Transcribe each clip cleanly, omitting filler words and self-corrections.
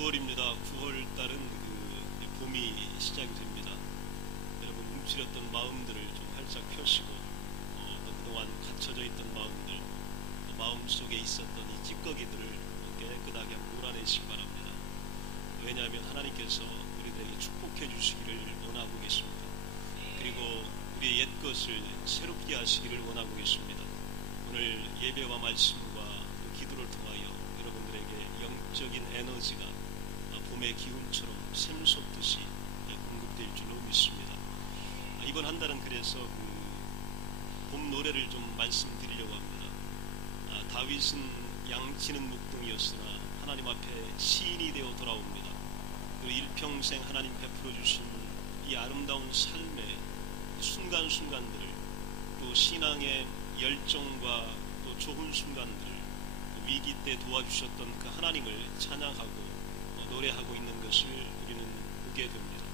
9월입니다. 9월 달은 봄이 시작이 됩니다. 여러분 움츠렸던 마음들을 좀 활짝 펴시고 또 그동안 갇혀져 있던 마음들, 또 마음속에 있었던 이 찌꺼기들을 깨끗하게 몰아내시기 바랍니다. 왜냐하면 하나님께서 우리들에게 축복해 주시기를 원하고 계십니다. 그리고 우리의 옛것을 새롭게 하시기를 원하고 계십니다. 오늘 예배와 말씀과 또 기도를 통하여 여러분들에게 영적인 에너지가 봄의 기운처럼 샘솟듯이 공급될 줄로 믿습니다. 이번 한 달은 그래서 봄 노래를 좀 말씀드리려고 합니다. 다윗은 양치는 목동이었으나 하나님 앞에 시인이 되어 돌아옵니다. 그리고 일평생 하나님 베풀어 주신 이 아름다운 삶의 순간순간들을, 또 신앙의 열정과 또 좋은 순간들을, 또 위기 때 도와주셨던 그 하나님을 찬양하고 노래하고 있는 것을 우리는 보게 됩니다.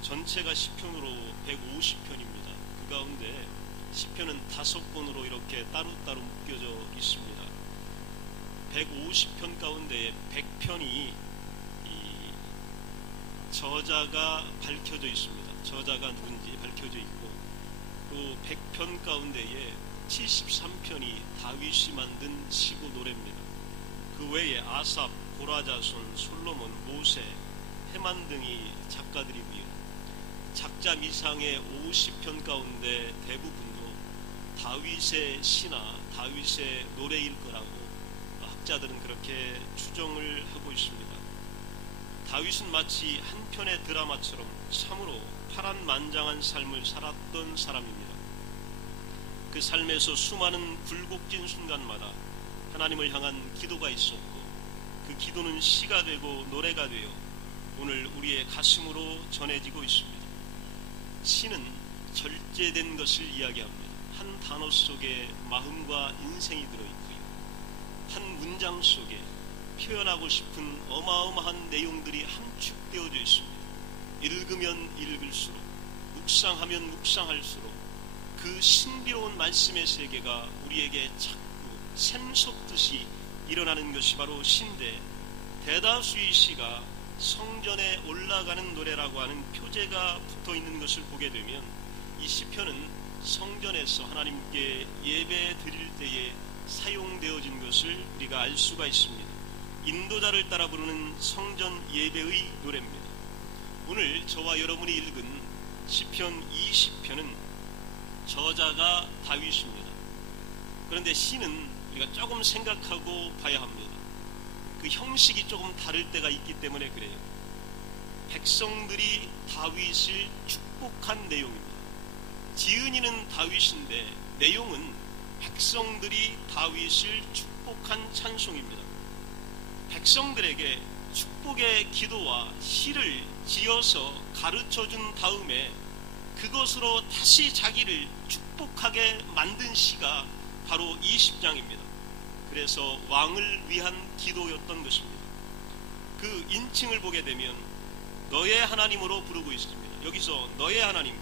전체가 시편으로 150편입니다. 그 가운데 시편은 5권으로 이렇게 따로따로 묶여져 있습니다. 150편 가운데 100편이 저자가 밝혀져 있습니다. 저자가 누군지 밝혀져 있고, 또 100편 가운데에 73편이 다윗이 만든 시고 노래입니다. 그 외에 아삽, 고라자손, 솔로몬, 모세, 헤만 등이 작가들이고요. 작자 미상의 50편 가운데 대부분도 다윗의 시나 다윗의 노래일 거라고 학자들은 그렇게 추정을 하고 있습니다. 다윗은 마치 한 편의 드라마처럼 참으로 파란만장한 삶을 살았던 사람입니다. 그 삶에서 수많은 굴곡진 순간마다 하나님을 향한 기도가 있었고, 그 기도는 시가 되고 노래가 되어 오늘 우리의 가슴으로 전해지고 있습니다. 시는 절제된 것을 이야기합니다. 한 단어 속에 마음과 인생이 들어있고요, 한 문장 속에 표현하고 싶은 어마어마한 내용들이 함축되어져 있습니다. 읽으면 읽을수록, 묵상하면 묵상할수록 그 신비로운 말씀의 세계가 우리에게 자꾸 샘솟듯이 일어나는 것이 바로 시인데, 대다수의 시가 성전에 올라가는 노래라고 하는 표제가 붙어 있는 것을 보게 되면 이 시편은 성전에서 하나님께 예배 드릴 때에 사용되어진 것을 우리가 알 수가 있습니다. 인도자를 따라 부르는 성전 예배의 노래입니다. 오늘 저와 여러분이 읽은 시편 20편은 저자가 다윗입니다. 그런데 시는 우리가 조금 생각하고 봐야 합니다. 그 형식이 조금 다를 때가 있기 때문에 그래요. 백성들이 다윗을 축복한 내용입니다. 지은이는 다윗인데 내용은 백성들이 다윗을 축복한 찬송입니다. 백성들에게 축복의 기도와 시를 지어서 가르쳐준 다음에 그것으로 다시 자기를 축복하게 만든 시가 바로 20장입니다. 그래서 왕을 위한 기도였던 것입니다. 그 인칭을 보게 되면 너의 하나님으로 부르고 있습니다. 여기서 너의 하나님,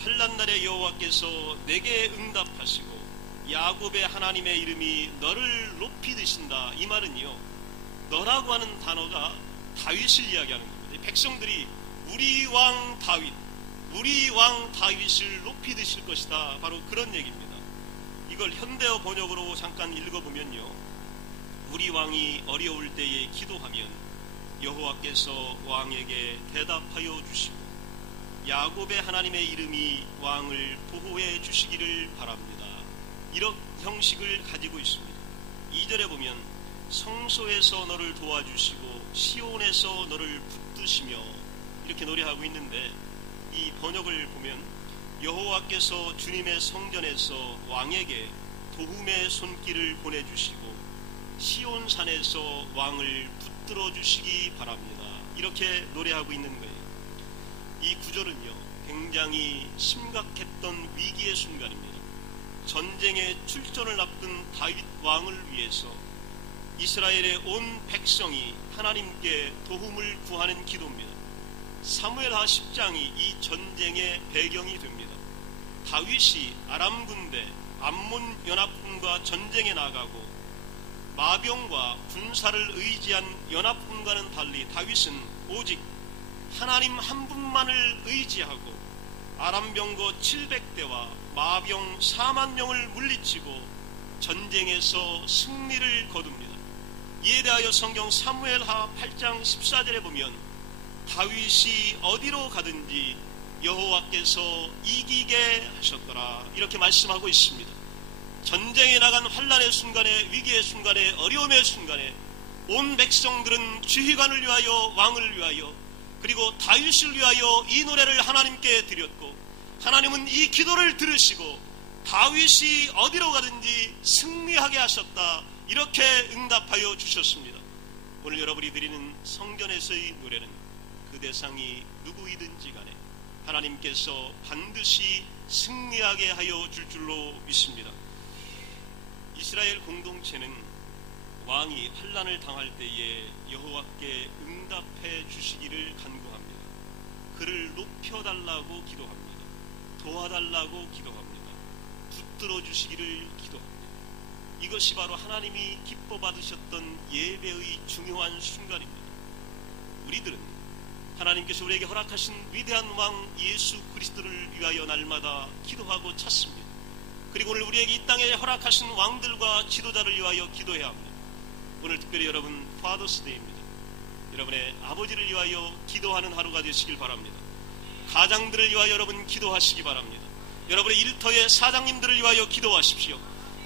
환난날의 여호와께서 내게 응답하시고 야곱의 하나님의 이름이 너를 높이 드신다. 이 말은요, 너라고 하는 단어가 다윗을 이야기하는 겁니다. 백성들이 우리 왕 다윗, 우리 왕 다윗을 높이 드실 것이다. 바로 그런 얘기입니다. 이걸 현대어 번역으로 잠깐 읽어보면요, 우리 왕이 어려울 때에 기도하면 여호와께서 왕에게 대답하여 주시고 야곱의 하나님의 이름이 왕을 보호해 주시기를 바랍니다. 이런 형식을 가지고 있습니다. 2절에 보면 성소에서 너를 도와주시고 시온에서 너를 붙드시며 이렇게 노래하고 있는데, 이 번역을 보면 여호와께서 주님의 성전에서 왕에게 도움의 손길을 보내주시고 시온산에서 왕을 붙들어 주시기 바랍니다. 이렇게 노래하고 있는 거예요. 이 구절은요, 굉장히 심각했던 위기의 순간입니다. 전쟁에 출전을 앞둔 다윗 왕을 위해서 이스라엘의 온 백성이 하나님께 도움을 구하는 기도입니다. 사무엘하 10장이 이 전쟁의 배경이 됩니다. 다윗이 아람 군대 암몬 연합군과 전쟁에 나가고 마병과 군사를 의지한 연합군과는 달리 다윗은 오직 하나님 한 분만을 의지하고 아람병거 700대와 마병 4만 명을 물리치고 전쟁에서 승리를 거둡니다. 이에 대하여 성경 사무엘하 8장 14절에 보면 다윗이 어디로 가든지 여호와께서 이기게 하셨더라 이렇게 말씀하고 있습니다. 전쟁에 나간 환난의 순간에, 위기의 순간에, 어려움의 순간에 온 백성들은 지휘관을 위하여, 왕을 위하여, 그리고 다윗을 위하여 이 노래를 하나님께 드렸고, 하나님은 이 기도를 들으시고 다윗이 어디로 가든지 승리하게 하셨다 이렇게 응답하여 주셨습니다. 오늘 여러분이 드리는 성전에서의 노래는 그 대상이 누구이든지 간에 하나님께서 반드시 승리하게 하여 줄 줄로 믿습니다. 이스라엘 공동체는 왕이 환난을 당할 때에 여호와께 응답해 주시기를 간구합니다. 그를 높여달라고 기도합니다. 도와달라고 기도합니다. 붙들어 주시기를 기도합니다. 이것이 바로 하나님이 기뻐 받으셨던 예배의 중요한 순간입니다. 우리들은 하나님께서 우리에게 허락하신 위대한 왕 예수 그리스도를 위하여 날마다 기도하고 찾습니다. 그리고 오늘 우리에게 이 땅에 허락하신 왕들과 지도자를 위하여 기도해야 합니다. 오늘 특별히 여러분 파더스데이입니다. 여러분의 아버지를 위하여 기도하는 하루가 되시길 바랍니다. 가장들을 위하여 여러분 기도하시기 바랍니다. 여러분의 일터의 사장님들을 위하여 기도하십시오.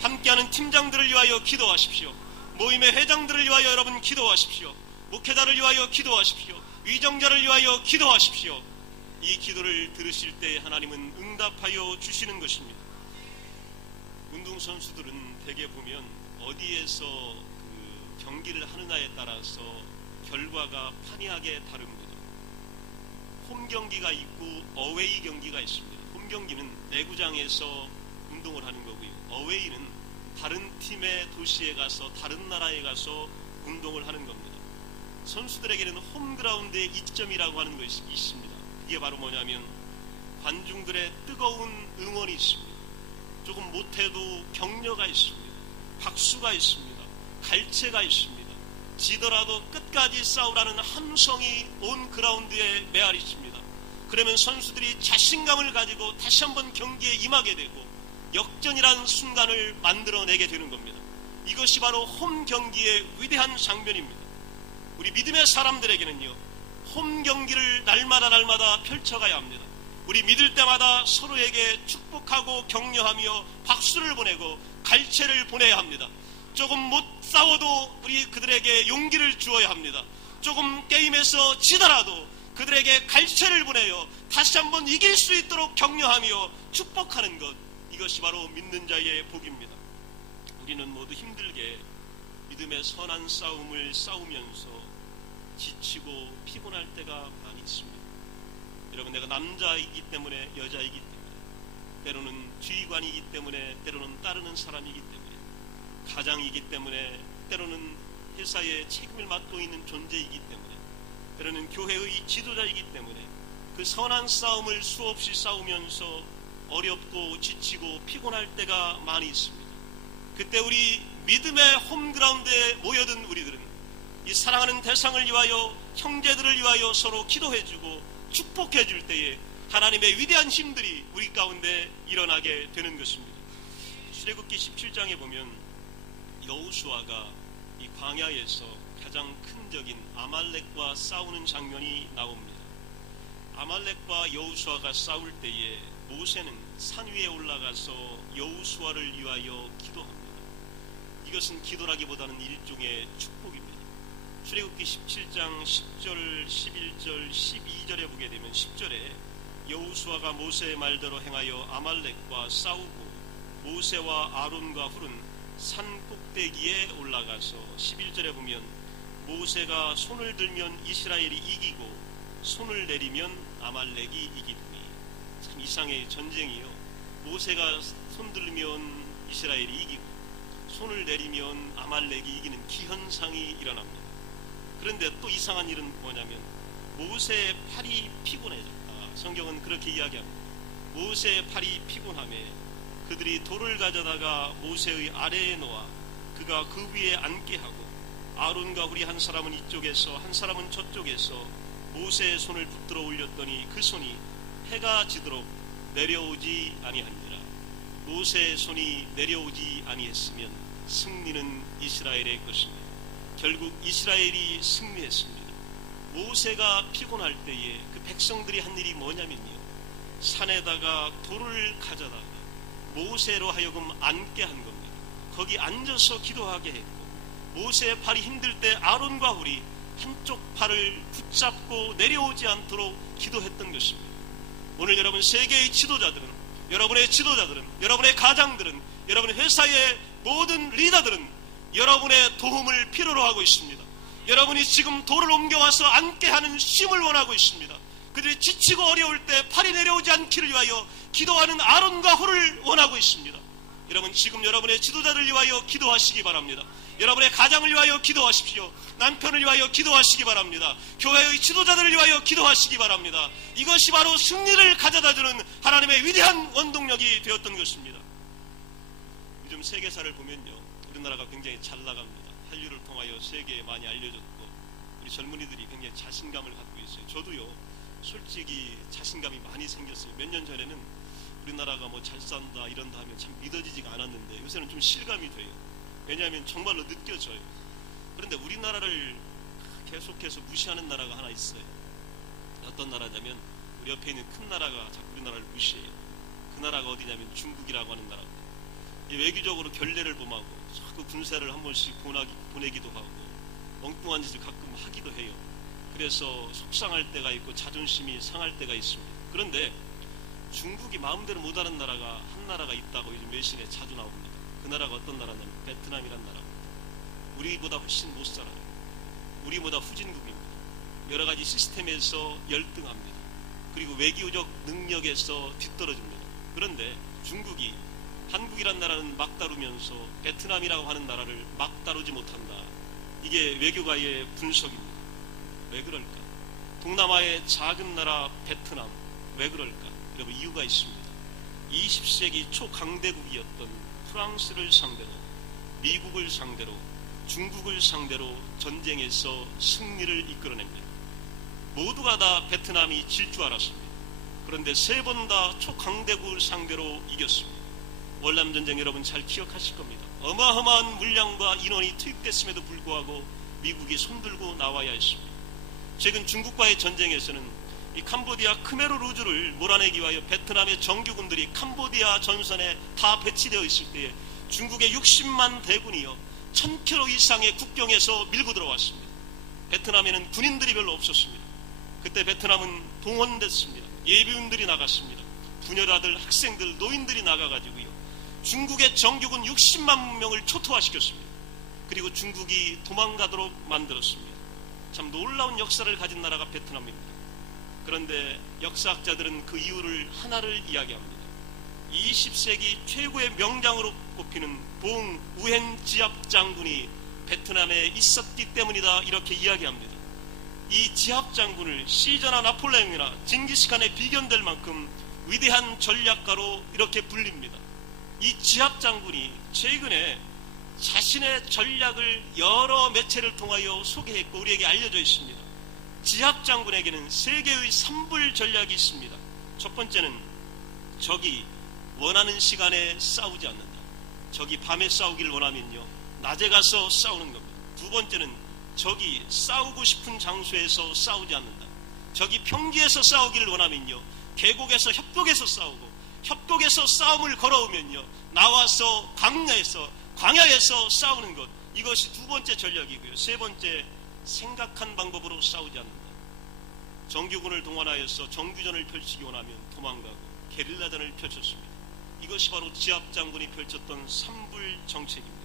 함께하는 팀장들을 위하여 기도하십시오. 모임의 회장들을 위하여 여러분 기도하십시오. 목회자를 위하여 기도하십시오. 위정자를 위하여 기도하십시오. 이 기도를 들으실 때 하나님은 응답하여 주시는 것입니다. 운동선수들은 대개 보면 어디에서 그 경기를 하느냐에 따라서 결과가 판이하게 다릅니다. 홈 경기가 있고 어웨이 경기가 있습니다. 홈 경기는 내구장에서 운동을 하는 거고요. 어웨이는 다른 팀의 도시에 가서 다른 나라에 가서 운동을 하는 겁니다. 선수들에게는 홈그라운드의 이점이라고 하는 것이 있습니다. 이게 바로 뭐냐면 관중들의 뜨거운 응원이 있습니다. 조금 못해도 격려가 있습니다. 박수가 있습니다. 갈채가 있습니다. 지더라도 끝까지 싸우라는 함성이 온 그라운드에 메아리 있습니다. 그러면 선수들이 자신감을 가지고 다시 한번 경기에 임하게 되고 역전이라는 순간을 만들어내게 되는 겁니다. 이것이 바로 홈 경기의 위대한 장면입니다. 우리 믿음의 사람들에게는요, 홈 경기를 날마다 펼쳐가야 합니다. 우리 믿을 때마다 서로에게 축복하고 격려하며 박수를 보내고 갈채를 보내야 합니다. 조금 못 싸워도 우리 그들에게 용기를 주어야 합니다. 조금 게임에서 지더라도 그들에게 갈채를 보내요 다시 한번 이길 수 있도록 격려하며 축복하는 것, 이것이 바로 믿는 자의 복입니다. 우리는 모두 힘들게 믿음의 선한 싸움을 싸우면서 지치고 피곤할 때가 많이 있습니다. 여러분, 내가 남자이기 때문에, 여자이기 때문에, 때로는 지휘관이기 때문에, 때로는 따르는 사람이기 때문에, 가장이기 때문에, 때로는 회사에 책임을 맡고 있는 존재이기 때문에, 때로는 교회의 지도자이기 때문에 그 선한 싸움을 수없이 싸우면서 어렵고 지치고 피곤할 때가 많이 있습니다. 그때 우리 믿음의 홈그라운드에 모여든 우리들은 이 사랑하는 대상을 위하여, 형제들을 위하여 서로 기도해주고 축복해줄 때에 하나님의 위대한 힘들이 우리 가운데 일어나게 되는 것입니다. 출애굽기 17장에 보면 여호수아가 이 광야에서 가장 큰 적인 아말렉과 싸우는 장면이 나옵니다. 아말렉과 여호수아가 싸울 때에 모세는 산 위에 올라가서 여호수아를 위하여 기도합니다. 이것은 기도라기보다는 일종의 축복입니다. 출애굽기 17장 10절, 11절, 12절에 보게 되면 10절에 여호수아가 모세의 말대로 행하여 아말렉과 싸우고 모세와 아론과 훌은 산 꼭대기에 올라가서 11절에 보면 모세가 손을 들면 이스라엘이 이기고 손을 내리면 아말렉이 이기더니, 참 이상의 전쟁이요. 모세가 손 들면 이스라엘이 이기고 손을 내리면 아말렉이 이기는 기현상이 일어납니다. 그런데 또 이상한 일은 뭐냐면 모세의 팔이 피곤해졌다. 성경은 그렇게 이야기합니다. 모세의 팔이 피곤함에 그들이 돌을 가져다가 모세의 아래에 놓아 그가 그 위에 앉게 하고 아론과 훌이 한 사람은 이쪽에서 한 사람은 저쪽에서 모세의 손을 붙들어 올렸더니 그 손이 해가 지도록 내려오지 아니하니라. 모세의 손이 내려오지 아니했으면 승리는 이스라엘의 것입니다. 결국 이스라엘이 승리했습니다. 모세가 피곤할 때에 그 백성들이 한 일이 뭐냐면요, 산에다가 돌을 가져다가 모세로 하여금 앉게 한 겁니다. 거기 앉아서 기도하게 했고, 모세의 팔이 힘들 때 아론과 훌이 한쪽 팔을 붙잡고 내려오지 않도록 기도했던 것입니다. 오늘 여러분 세계의 지도자들은, 여러분의 지도자들은, 여러분의 가장들은, 여러분의 회사의 모든 리더들은 여러분의 도움을 필요로 하고 있습니다. 여러분이 지금 돌을 옮겨와서 앉게 하는 힘을 원하고 있습니다. 그들이 지치고 어려울 때 팔이 내려오지 않기를 위하여 기도하는 아론과 훌을 원하고 있습니다. 여러분 지금 여러분의 지도자를 위하여 기도하시기 바랍니다. 여러분의 가장을 위하여 기도하십시오. 남편을 위하여 기도하시기 바랍니다. 교회의 지도자들을 위하여 기도하시기 바랍니다. 이것이 바로 승리를 가져다주는 하나님의 위대한 원동력이 되었던 것입니다. 요즘 세계사를 보면요, 우리나라가 굉장히 잘 나갑니다. 한류를 통하여 세계에 많이 알려졌고, 우리 젊은이들이 굉장히 자신감을 갖고 있어요. 저도요, 솔직히 자신감이 많이 생겼어요. 몇 년 전에는 우리나라가 뭐 잘 산다 이런다 하면 참 믿어지지가 않았는데 요새는 좀 실감이 돼요. 왜냐하면 정말로 느껴져요. 그런데 우리나라를 계속해서 무시하는 나라가 하나 있어요. 어떤 나라냐면 우리 옆에 있는 큰 나라가 자꾸 우리나라를 무시해요. 그 나라가 어디냐면 중국이라고 하는 나라입니다. 이 외교적으로 결례를 범하고 자꾸 군사를 한 번씩 보내기도 하고 엉뚱한 짓을 가끔 하기도 해요. 그래서 속상할 때가 있고 자존심이 상할 때가 있습니다. 그런데 중국이 마음대로 못하는 나라가 한 나라가 있다고 요즘 외신에 자주 나옵니다. 그 나라가 어떤 나라냐면 베트남이란 나라입니다. 우리보다 훨씬 못 살아요. 우리보다 후진국입니다. 여러 가지 시스템에서 열등합니다. 그리고 외교적 능력에서 뒤떨어집니다. 그런데 중국이 한국이란 나라는 막 다루면서 베트남이라고 하는 나라를 막 다루지 못한다. 이게 외교가의 분석입니다. 왜 그럴까? 동남아의 작은 나라 베트남, 왜 그럴까? 여러분 이유가 있습니다. 20세기 초강대국이었던 프랑스를 상대로, 미국을 상대로, 중국을 상대로 전쟁에서 승리를 이끌어냅니다. 모두가 다 베트남이 질 줄 알았습니다. 그런데 세 번 다 초강대국을 상대로 이겼습니다. 월남전쟁 여러분 잘 기억하실 겁니다. 어마어마한 물량과 인원이 투입됐음에도 불구하고 미국이 손들고 나와야 했습니다. 최근 중국과의 전쟁에서는 이 캄보디아 크메르 루즈를 몰아내기 위하여 베트남의 정규군들이 캄보디아 전선에 다 배치되어 있을 때에 중국의 60만 대군이요 1000km 이상의 국경에서 밀고 들어왔습니다. 베트남에는 군인들이 별로 없었습니다. 그때 베트남은 동원됐습니다. 예비군들이 나갔습니다. 부녀라들, 학생들, 노인들이 나가가지고요 중국의 정규군 60만 명을 초토화시켰습니다. 그리고 중국이 도망가도록 만들었습니다. 참 놀라운 역사를 가진 나라가 베트남입니다. 그런데 역사학자들은 그 이유를 하나를 이야기합니다. 20세기 최고의 명장으로 꼽히는 봉 우헨 지압 장군이 베트남에 있었기 때문이다, 이렇게 이야기합니다. 이 지압 장군을 시저나 나폴레옹이나 징기스칸에 비견될 만큼 위대한 전략가로 이렇게 불립니다. 이 지압 장군이 최근에 자신의 전략을 여러 매체를 통하여 소개했고 우리에게 알려져 있습니다. 지압 장군에게는 세 개의 산불 전략이 있습니다. 첫 번째는 적이 원하는 시간에 싸우지 않는다. 적이 밤에 싸우기를 원하면요 낮에 가서 싸우는 겁니다. 두 번째는 적이 싸우고 싶은 장소에서 싸우지 않는다. 적이 평지에서 싸우기를 원하면요 계곡에서 협곡에서 싸우고, 협곡에서 싸움을 걸어오면요 나와서 광야에서 싸우는 것, 이것이 두 번째 전략이고요. 세 번째, 생각한 방법으로 싸우지 않는다. 정규군을 동원하여서 정규전을 펼치기 원하면 도망가고 게릴라전을 펼쳤습니다. 이것이 바로 지압 장군이 펼쳤던 산불 정책입니다.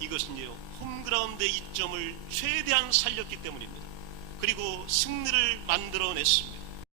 이것은요 홈그라운드의 이점을 최대한 살렸기 때문입니다. 그리고 승리를 만들어냈습니다.